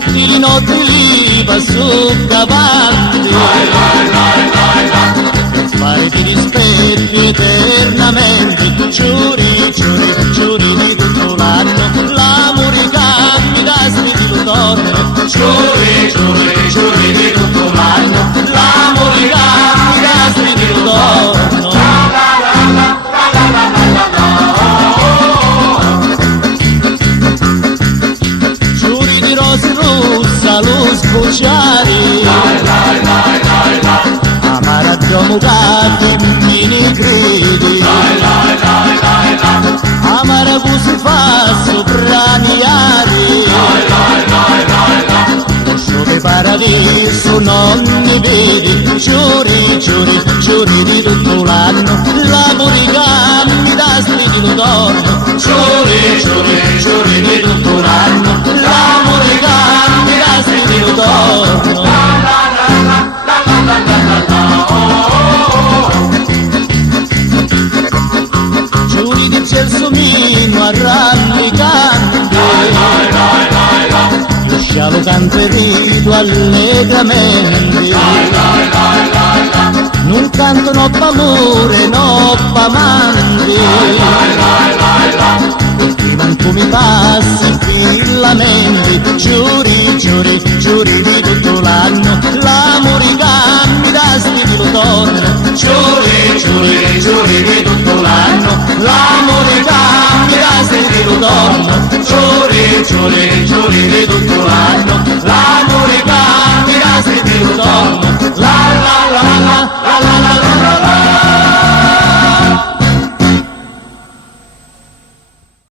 tutti i notti li va su cavalli, per fare di rispetti eternamente, giuri, giuri, giuri di tutto l'anno, l'amore cambi da spirito torno, giuri, giuri, giuri di tutto l'anno, l'amore cambi da spirito torno. Giuri di rose rossa, lo sbocciare, amara giomugate, mini credi, amara così fa sopraniare, lascio che paradiso non mi vedi, giuri, giuri, giuri di tutto l'anno, l'amore cambi da spirito torno, giuri, giuri, giuri di tutto l'anno, l'amore cambi da spirito torno. Giuri di gelsomino arrampicante, lo scialo canterito allegramente, non canto no p'amore, no p'amante, e manco mi passi fillamenti, giuri, giuri, giuri di tutto l'anno, l'amore cambi da spirito torno, giuri, giuri, giuri di tutto l'anno, l'amore cambi da spirito torno, giuri, giuri, giuri di tutto l'anno.